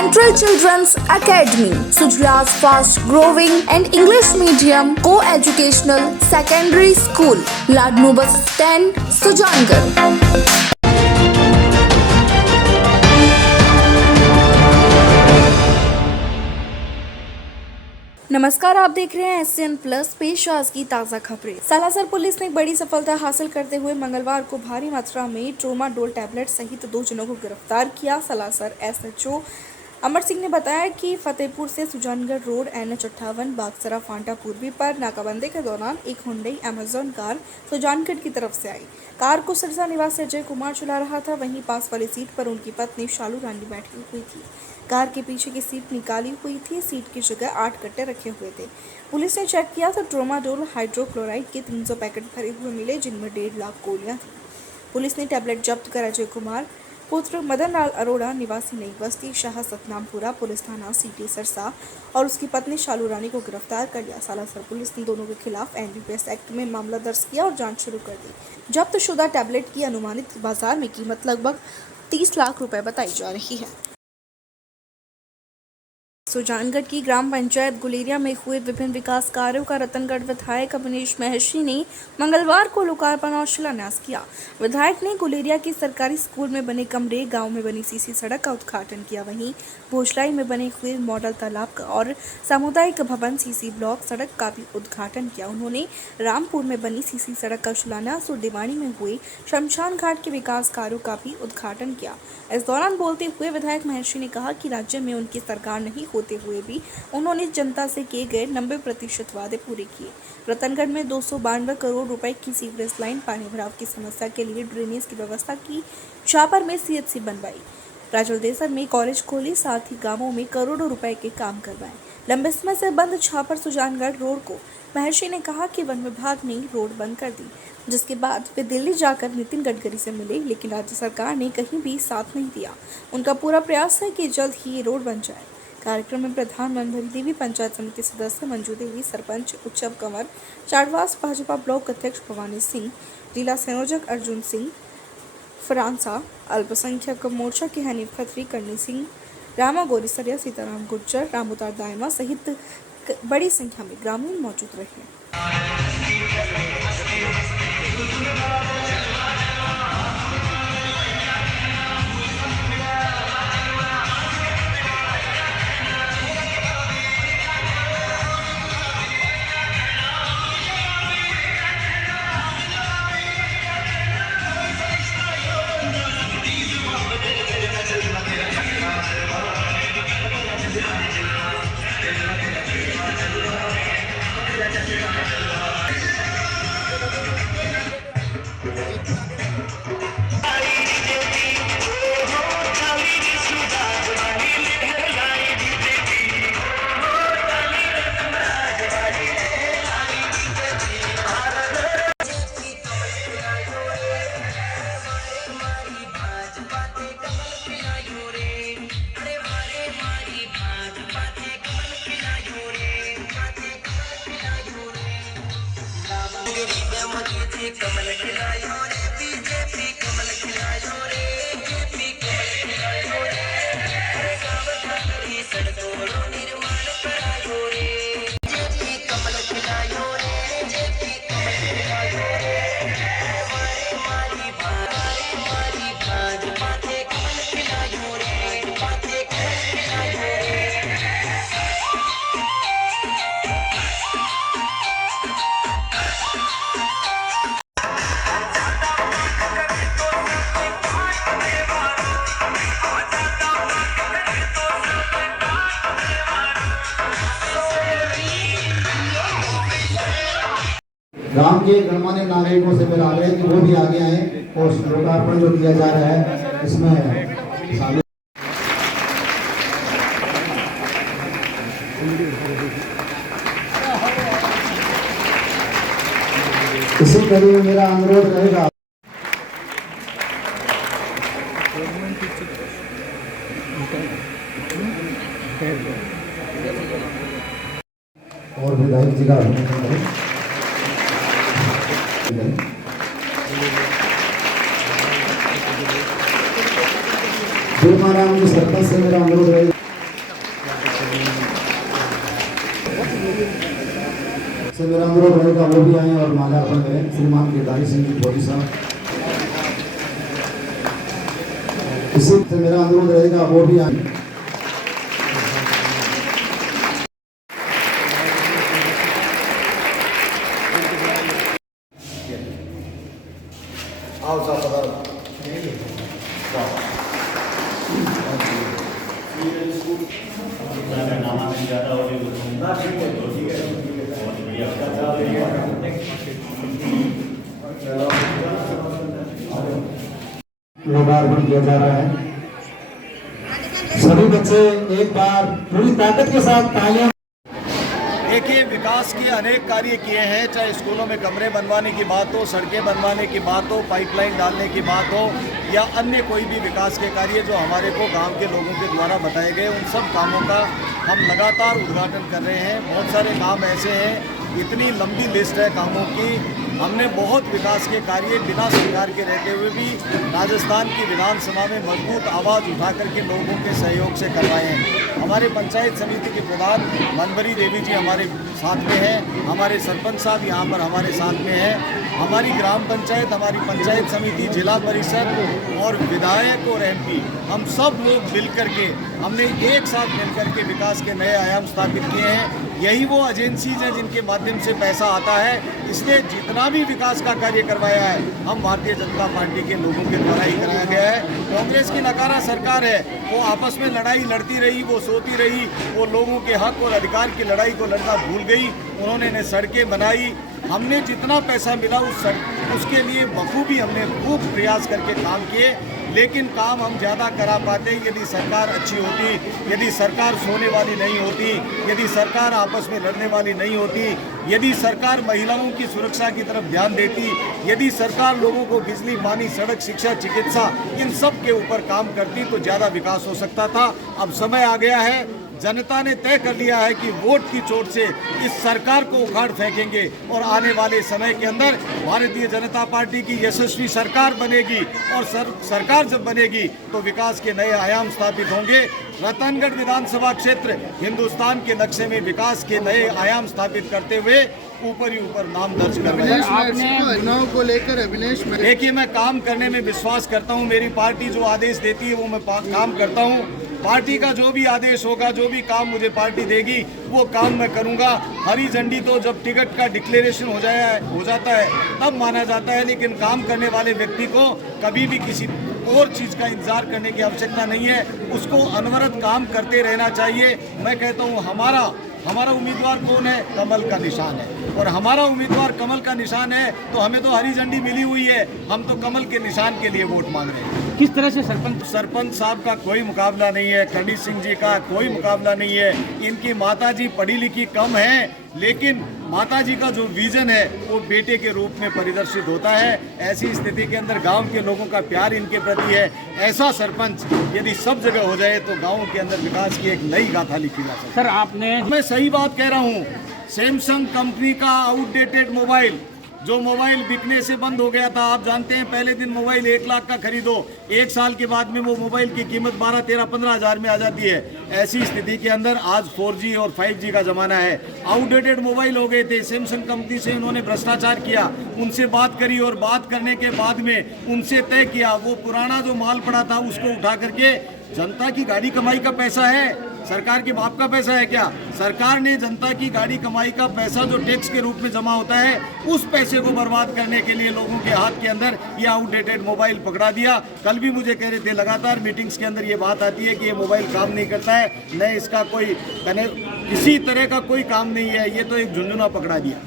Central Children's Academy, Sujla's fast growing and English medium co-educational secondary school, Ladnu Bus Stand, Sujangarh. नमस्कार, आप देख रहे हैं SCN plus. पेश आज की ताज़ा खबरें। सालासर पुलिस ने बड़ी सफलता हासिल करते हुए मंगलवार को भारी मात्रा में ट्रोमाडोल टैबलेट सहित 2 जनों को गिरफ्तार किया। सालासर SHO अमर सिंह ने बताया कि फतेहपुर से सुजानगढ़ रोड NH 58 बागसरा फांटा पूर्वी पर नाकाबंदी के दौरान एक हुंडई अमेजन कार सुजानगढ़ की तरफ से आई। कार को सिरसा निवासी अजय कुमार चला रहा था। वहीं पास वाली सीट पर उनकी पत्नी शालू रानी बैठी हुई थी। कार के पीछे की सीट निकाली हुई थी। सीट की जगह 8 कट्टे रखे हुए थे। पुलिस ने चेक किया तो ट्रोमाडोल हाइड्रोक्लोराइड के 300 पैकेट भरे हुए मिले, जिनमें 1.5 लाख गोलियां थी। पुलिस ने टैबलेट जब्त कर अजय कुमार पुत्र मदन लाल अरोड़ा निवासी नई बस्ती शाह सतनामपुरा पुलिस थाना सिटी सिरसा और उसकी पत्नी शालू रानी को गिरफ्तार कर लिया। सालासर पुलिस ने दोनों के खिलाफ NDPS एक्ट में मामला दर्ज किया और जांच शुरू कर दी। जब्त शुदा टैबलेट की अनुमानित बाजार में कीमत लगभग 30 लाख रुपए बताई जा रही है। सुजानगढ़ की ग्राम पंचायत गुलेरिया में हुए विभिन्न विकास कार्यों का रतनगढ़ विधायक अवनीश महर्षि ने मंगलवार को लोकार्पण और शिलान्यास किया। विधायक ने गुलेरिया के सरकारी स्कूल में बने कमरे, गांव में बनी सीसी सड़क का उद्घाटन किया। वहीं भोजलाई में बने हुए मॉडल तालाब और सामुदायिक भवन सीसी ब्लॉक सड़क का भी उद्घाटन किया। उन्होंने रामपुर में बनी सीसी सड़क का शिलान्यास और दिवाणी में हुए शमशान घाट के विकास कार्यों का भी उद्घाटन किया। इस दौरान बोलते हुए विधायक महर्षि ने कहा कि राज्य में उनकी सरकार नहीं होते हुए भी उन्होंने जनता से किए गए 90% वादे पूरे किए। रतनगढ़ में 292 करोड़ रुपए की सीवरेज लाइन, पानी भराव की समस्या के लिए ड्रेनेज की व्यवस्था की, छापर में CHC बनवाई, राजलदेसर में कॉलेज खोली, साथ ही गांवों में करोड़ों रुपए के काम करवाए। लंबे समय से बंद छापर सुजानगढ़ रोड को महर्षि ने कहा कि वन विभाग ने रोड बंद कर दी, जिसके बाद वे दिल्ली जाकर नितिन गडकरी से मिले, लेकिन राज्य सरकार ने कहीं भी साथ नहीं दिया। उनका पूरा प्रयास है कि जल्द ही ये रोड बन जाए। कार्यक्रम में प्रधान मनभरी देवी, पंचायत समिति सदस्य मंजू देवी, सरपंच उत्सव कंवर, चाडवास भाजपा ब्लॉक अध्यक्ष भवानी सिंह, जिला संयोजक अर्जुन सिंह फ्रांसा, अल्पसंख्यक मोर्चा के हनीफ खत्री, करनी सिंह, रामा गोरीसरिया, सीताराम गुर्जर, रामोतार दायमा सहित बड़ी संख्या में ग्रामीण मौजूद रहे। कमल खिलायो रे बीजेपी, कमल खिलायो रे बीजेपी, कमल खिलायो रे गाँव खातरी सड़कों निर्माण करायो रे बीजेपी, कमल खिलायो रे बीजेपी, कमल खिलायो रे मारी भाजपा थे कमल खिलायो रे पाथे कमल खिलायो रे। गांव के गणमान्य नागरिकों से मेरा आग्रह है कि वो भी आगे आए और लोकार्पण जो किया जा रहा है इसमें शामिल। इसी कड़ी में मेरा अनुरोध रहेगा और विधायक जी का सरपंच से मेरा अनुरोध है। से मेरा अनुरोध रहेगा वो भी आए और माल्यार्पण करें। श्रीमान गिरधारी सिंह भोजी साहब, इसी से मेरा अनुरोध रहेगा वो भी आए। आओ साहब पधारो। लोकार्पण किया जा रहा है। सभी बच्चे एक बार पूरी ताकत के साथ तालियां। देखिए, विकास के अनेक कार्य किए हैं, चाहे स्कूलों में कमरे बनवाने की बात हो, सड़कें बनवाने की बात हो, पाइपलाइन डालने की बात हो या अन्य कोई भी विकास के कार्य जो हमारे को गांव के लोगों के द्वारा बताए गए, उन सब कामों का हम लगातार उद्घाटन कर रहे हैं। बहुत सारे काम ऐसे हैं, इतनी लंबी लिस्ट है कामों की। हमने बहुत विकास के कार्य बिना सरकार के रहते हुए भी राजस्थान की विधानसभा में मजबूत आवाज़ उठा करके लोगों के सहयोग से करवाए हैं। हमारे पंचायत समिति के प्रधान मनभरी देवी जी हमारे साथ में हैं, हमारे सरपंच साहब यहाँ पर हमारे साथ में हैं, हमारी ग्राम पंचायत, हमारी पंचायत समिति, जिला परिषद और विधायक और एमपी, हम सब लोग मिल करके हमने एक साथ मिल करके विकास के नए आयाम स्थापित किए हैं। यही वो एजेंसीज हैं जिनके माध्यम से पैसा आता है। इसलिए जितना भी विकास का कार्य करवाया है हम भारतीय जनता पार्टी के लोगों के द्वारा ही कराया गया है। कांग्रेस की नकारा सरकार है, वो आपस में लड़ाई लड़ती रही, वो सोती रही, वो लोगों के हक और अधिकार की लड़ाई को लड़ना भूल गई। उन्होंने ने सड़कें बनाई, हमने जितना पैसा मिला उसके लिए बखूबी हमने खूब प्रयास करके काम किए, लेकिन काम हम ज़्यादा करा पाते यदि सरकार अच्छी होती, यदि सरकार सोने वाली नहीं होती, यदि सरकार आपस में लड़ने वाली नहीं होती, यदि सरकार महिलाओं की सुरक्षा की तरफ ध्यान देती, यदि सरकार लोगों को बिजली, पानी, सड़क, शिक्षा, चिकित्सा इन सब के ऊपर काम करती तो ज़्यादा विकास हो सकता था। अब समय आ गया है, जनता ने तय कर लिया है कि वोट की चोट से इस सरकार को उखाड़ फेंकेंगे और आने वाले समय के अंदर भारतीय जनता पार्टी की यशस्वी सरकार बनेगी और सरकार जब बनेगी तो विकास के नए आयाम स्थापित होंगे। रतनगढ़ विधानसभा क्षेत्र हिंदुस्तान के नक्शे में विकास के नए आयाम स्थापित करते हुए ऊपर ही ऊपर नाम दर्ज कर रहे हैं। चुनाव को लेकर अविनेश, देखिए, मैं काम करने में विश्वास करता हूं। मेरी पार्टी जो आदेश देती है वो मैं काम करता हूं। पार्टी का जो भी आदेश होगा, जो भी काम मुझे पार्टी देगी वो काम मैं करूंगा। हरी झंडी तो जब टिकट का डिक्लेरेशन हो जाता है तब माना जाता है, लेकिन काम करने वाले व्यक्ति को कभी भी किसी और चीज़ का इंतजार करने की आवश्यकता नहीं है, उसको अनवरत काम करते रहना चाहिए। मैं कहता हूँ हमारा उम्मीदवार कौन है? कमल का निशान है, और हमारा उम्मीदवार कमल का निशान है तो हमें तो हरी झंडी मिली हुई है, हम तो कमल के निशान के लिए वोट मांग रहे हैं। किस तरह से सरपंच साहब का कोई मुकाबला नहीं है, कर्णी सिंह जी का कोई मुकाबला नहीं है। इनकी माताजी पढ़ी लिखी कम है, लेकिन माताजी का जो विजन है वो बेटे के रूप में परिदर्शित होता है। ऐसी स्थिति के अंदर गांव के लोगों का प्यार इनके प्रति है। ऐसा सरपंच यदि सब जगह हो जाए तो गांव के अंदर विकास की एक नई गाथा लिखी जा सकती है। सर, आपने मैं सही बात कह रहा हूँ। सैमसंग कंपनी का आउटडेटेड मोबाइल, जो मोबाइल बिकने से बंद हो गया था, आप जानते हैं पहले दिन मोबाइल 1 लाख का खरीदो, 1 साल के बाद में वो मोबाइल की कीमत 12, 13, 15 हज़ार में आ जाती है। ऐसी स्थिति के अंदर आज 4G और 5G का ज़माना है। आउटडेटेड मोबाइल हो गए थे। सैमसंग कंपनी से उन्होंने भ्रष्टाचार किया, उनसे बात करी और बात करने के बाद में उनसे तय किया वो पुराना जो माल पड़ा था उसको उठा करके, जनता की गाड़ी कमाई का पैसा है, सरकार के बाप का पैसा है क्या? सरकार ने जनता की गाड़ी कमाई का पैसा जो टैक्स के रूप में जमा होता है उस पैसे को बर्बाद करने के लिए लोगों के हाथ के अंदर ये आउटडेटेड मोबाइल पकड़ा दिया। कल भी मुझे कह रहे थे, लगातार मीटिंग्स के अंदर ये बात आती है कि ये मोबाइल काम नहीं करता है, न इसका कोई किसी तरह का कोई काम नहीं है, ये तो एक झुंझुना पकड़ा दिया।